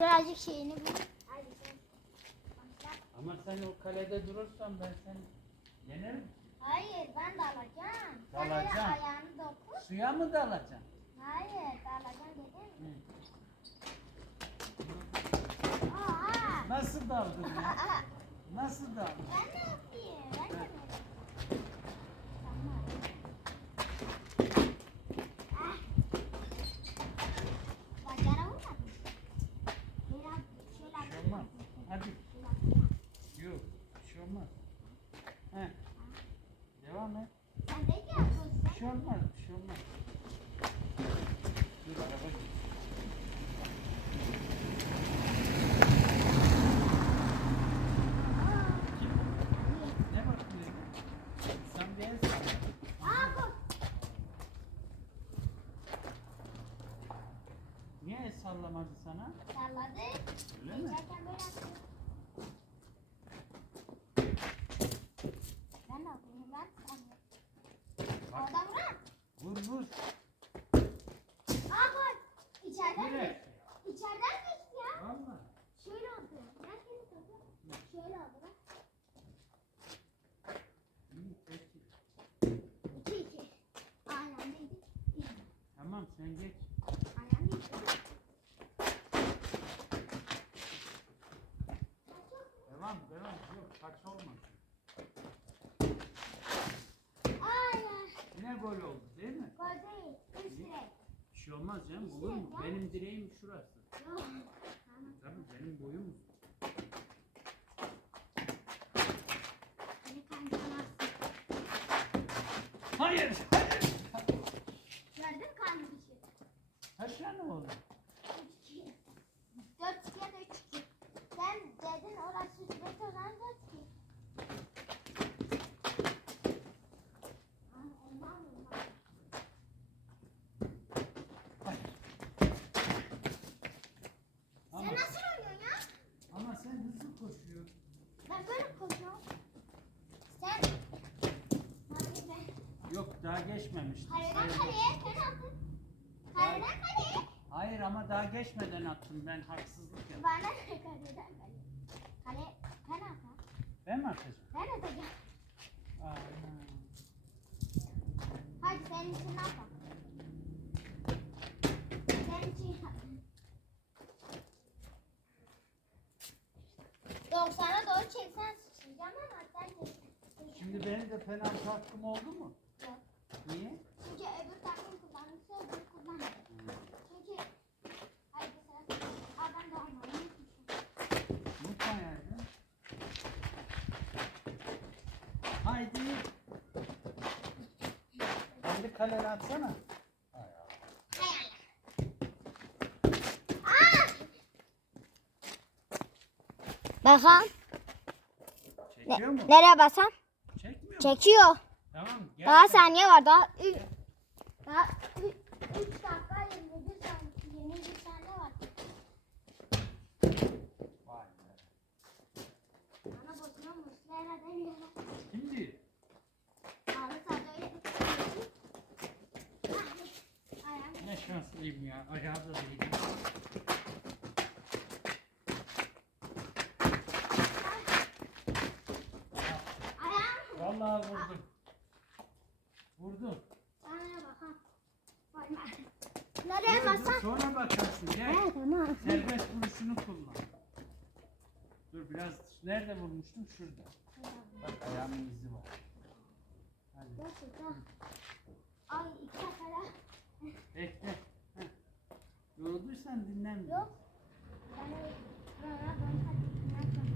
Birazcık şeyini bul. Ama sen o kalede durursan ben seni yenerim. Hayır ben dalacağım. Sen öyle Dalacaksın. ayağını dokun. Suya mı dalacaksın? Hayır dalacağım dedim. Hı. Aa, Nasıl daldın ya? aa. Nasıl daldın? Ben ne yapayım? Ben de Ha. böyle. Tamam. Ah. Bacağına vurmadın. Biraz şöyle Bir şey olmaz. Hadi. Yok. Bir şey olmaz. He. Devam et. Sen de yapıyorsun. Bir şey olmaz. Bir şey olmaz. Dur araba gidiyor. Kim? Ne bakıyorsun? Sen bir el salla. Aa koş. Niye el sallamadı sana? Salladı. Öyle mi? Geçerken böyle yaptım. Ben ne yapayım? Ben sanmıyorum. Bak. Orada vuran. Vur vur. Aa koş. İçeriden mi? Direkt. İçeriden geçti ya. Valla. Şöyle oldu. Herkes topu. Şöyle oldu bak. İyi peki. İki iki. Ayağındaydı. İki. Tamam sen geç. Ayağındaydı. Devam devam. Yok kaç olmaz. Ay ay. Yine gol oldu değil mi? Gol değil. Üst direk. Bir şey olmaz canım olur mu? Benim direğim şurası. Tabii benim boyum. Kandıramazsın. Hayır. Gördün mü kandı bir şey? Kaç tane oldu? Üç iki. Dört iki ya da üç iki. Sen dedin orası sürekli olan dört iki. Aa, elma elma. Hayır. Ama, Sen nasıl oynuyorsun ya? ama sen koşuyorsun. Ben böyle koşuyorum. Sen Hadi be. Yok daha geçmemişti. Kaleden sayılır. kaleye penaltı. Kaleden kaleye. Hayır ama daha geçmeden attım ben haksızlık yaptım. Bana ne kaleden kaleye. Kale penaltı. Ben mi atacağım? Ben atacağım. Aa, Hadi senin için ne yapalım? Senin için yapalım. 90'a doğru çeksen sıçrayacağım ama sen de Şimdi benim de penaltı hakkım oldu mu? Yok. Niye? Çünkü öbür takım kullanırsa öbür kullanır. Çünkü Ay sıra Aa ben de yani. Haydi. Kendi kalene atsana. Bakalım. Çekiyor mu? Nereye basam? Çekmiyor? Çekiyor. Tamam. Gel Daha sen. saniye var. Daha 3 daha 3 dakika 21 saniye 21 saniye var. Vay be. Bana boşuna. Şimdi Ağlı sadece öyle Ah, Ayağım. ne şanslıyım ya. Ayağı da değil. Ayağım. Vallahi vurdum. Vurdum. Sana bakalım. Oyna. Nereye Dur, dur, basam? Sonra bakarsın. Gel. Tamam. Serbest vuruşunu kullan. Dur biraz nerede vurmuştum? Şurada. Bak ayağımın izi var. Hadi. Ay iki dakikada. Bekle. Yorulduysan dinlen. Yok. Ben öyle. Ben öyle ben kaçtım.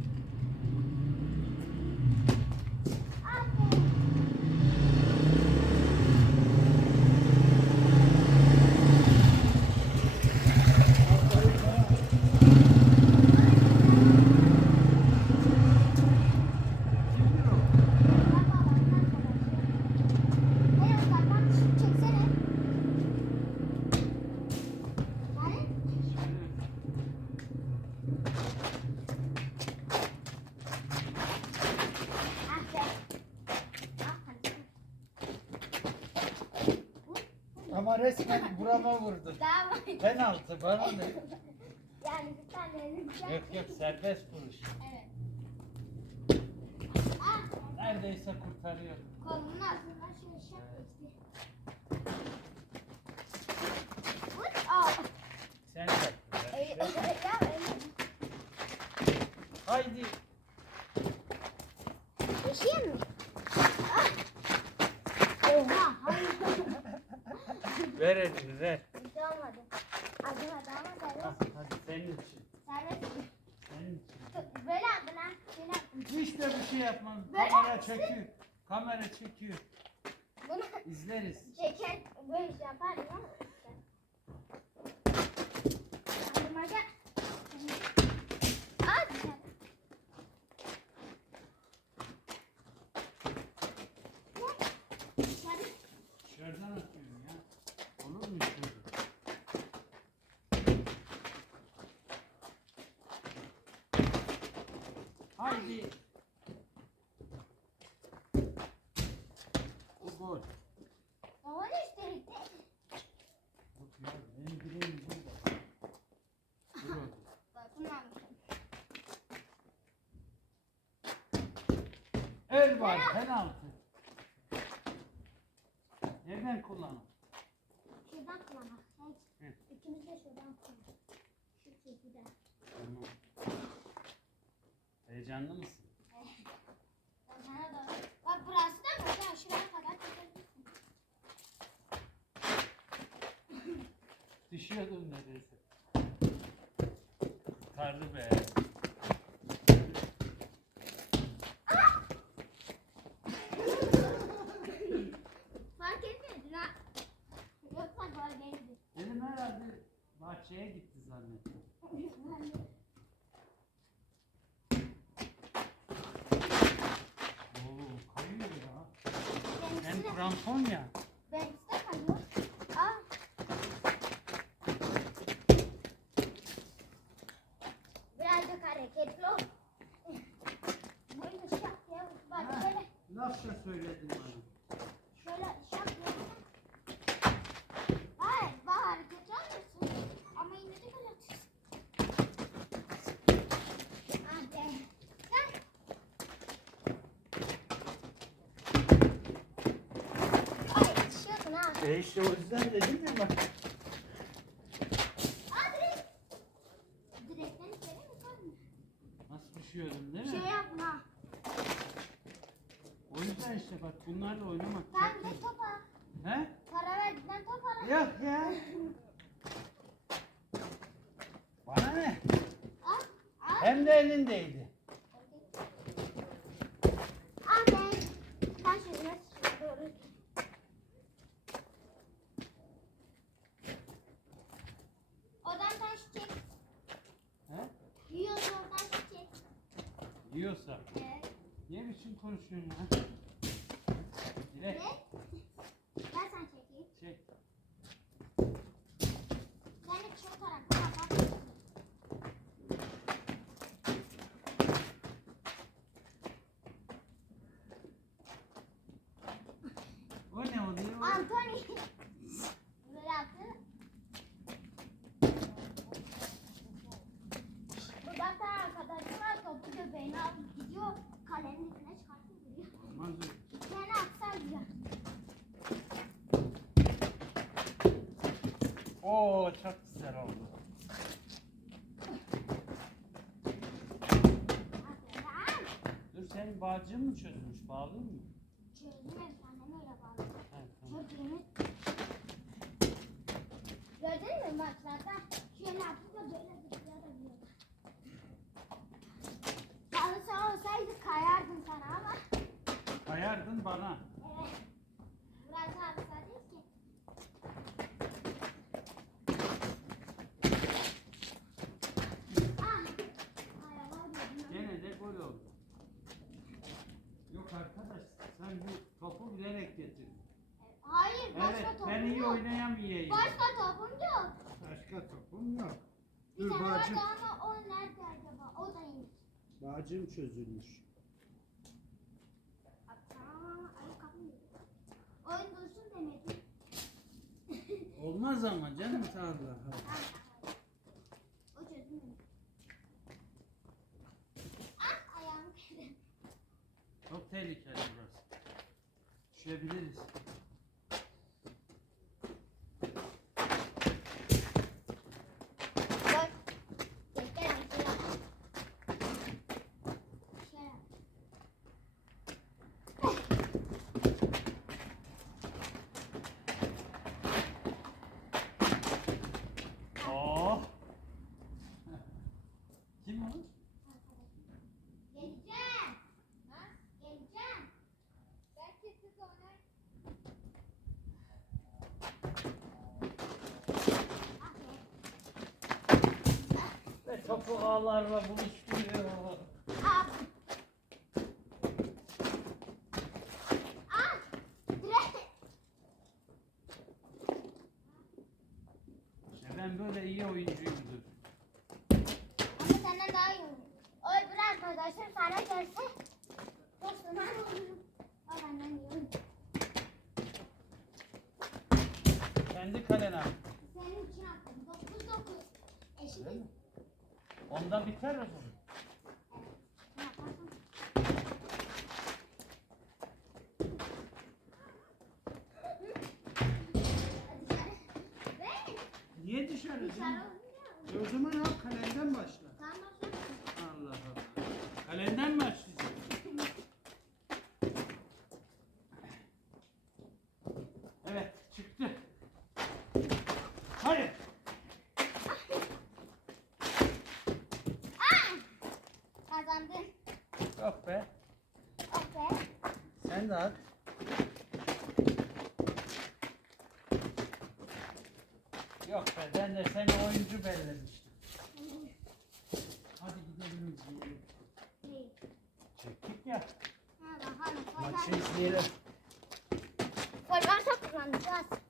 Aferin. Kimdir o? Ben babamın arkadaşı. Hey uzaktan şut çeksene. Yani Şöyle. ah be. Ah hadi. Ama resmen burama vurdu. Daha var. Penaltı bana ne? Yani bir tane elini güzel Yok yok serbest vuruş. Evet. Ah, Neredeyse kurtarıyor. kolumun altından şöyle şap geçti. Vur. Aa. Sen de. Ya, öyle. Haydi. Yaşayayım mı? Ah. Oha. Hayır. Ver elini ver. Bir şey olmadı. Acımadı ama serbest. Hadi senin için. Serbest. Senin için. Böyle yaptın ha. Böyle yaptın. Hiç de bir şey yapmam. Böyle Kamera misin? çekiyor. Kamera çekiyor. Bunu İzleriz. çeker böyle şey yapar ya. Kandırmaca. Al dışarı. Ne? Dışarı. Dışarıdan atıyorum ya. Olur mu şöyle? Haydi. O gol. Hava değiştirdi. Bak ya benim bileğim burada. Dur. Dokunmamışım. El var penaltı. Nereden kullanın? Şuradan kullanmak. Sen Hı. ikimiz de şuradan kullanalım. Şu şekilde. Tamam. Heyecanlı mısın? Ben sana doğru. Bak burası da burada. Şuraya kadar çekebilirsin. Düşüyordum neredeyse. Kurtardı be. Fark etmedin ha. Yoksa gol değildi. Dedim herhalde bahçeye gitti zannettim. Oo kayıyor ya. Hem krampon ya. benimkisi de kayıyor. Aa. Birazcık hareketli ol. Böyle şak ya. Bak Ha, şöyle. Lafça söyledin bana. Şöyle şak ya. Hayır bak hareketli olmuyorsun. Ama yine de böyle atıyorsun. Sen. Ay düşüyordun ha. E işte o yüzden dedim ya bak. Aa direkt. Direkten içeri mi koydun? Nasıl düşüyordum değil mi? Şey yapma. O yüzden işte bak bunlarla oynamak Ben de iyi. top al. He? Para verdikten top al. Yok ya. Bana ne? Al. Al. Hem de elindeydi. Al be. Ben şöyle doğru. Oradan taş çek. He? Yiyorsa oradan taş çek. Yiyorsa. Evet. Ne biçim konuşuyorsun ya? Ne? Ben sen çekeyim. Çek. Sen de şu tarafa bak. O ne oluyor? Böyle yaptı. Buradan tane arkadaşım var topu göbeğine alıp gidiyor. Kalenin dibine çıkartıp vuruyor. Aman dur. Yani atsan güzel. Oo çok güzel oldu. Dur senin bağcığın mı çözmüş? Bağlayayım mı? Çözdüm tane bağcım. ama o nerede acaba? O da inmiş. Bağcım çözülmüş. Aa, ay kapı. Oyun dursun demek. Olmaz ama canım tarla. O çözüm. Ah ayağım kırıldı. Çok tehlikeli burası. Düşebiliriz. kapı ağlarla buluşturuyor. Burada biter o zaman. Niye dışarı? Dışarı. O zaman al kalenden başla. Tamam. Allah Allah. Kalenden Sen de at. Yok be ben de seni oyuncu bellemiştim. Hadi gidelim izleyelim. Çektik ya. Maçı izleyelim. Forvarsa kullanacağız.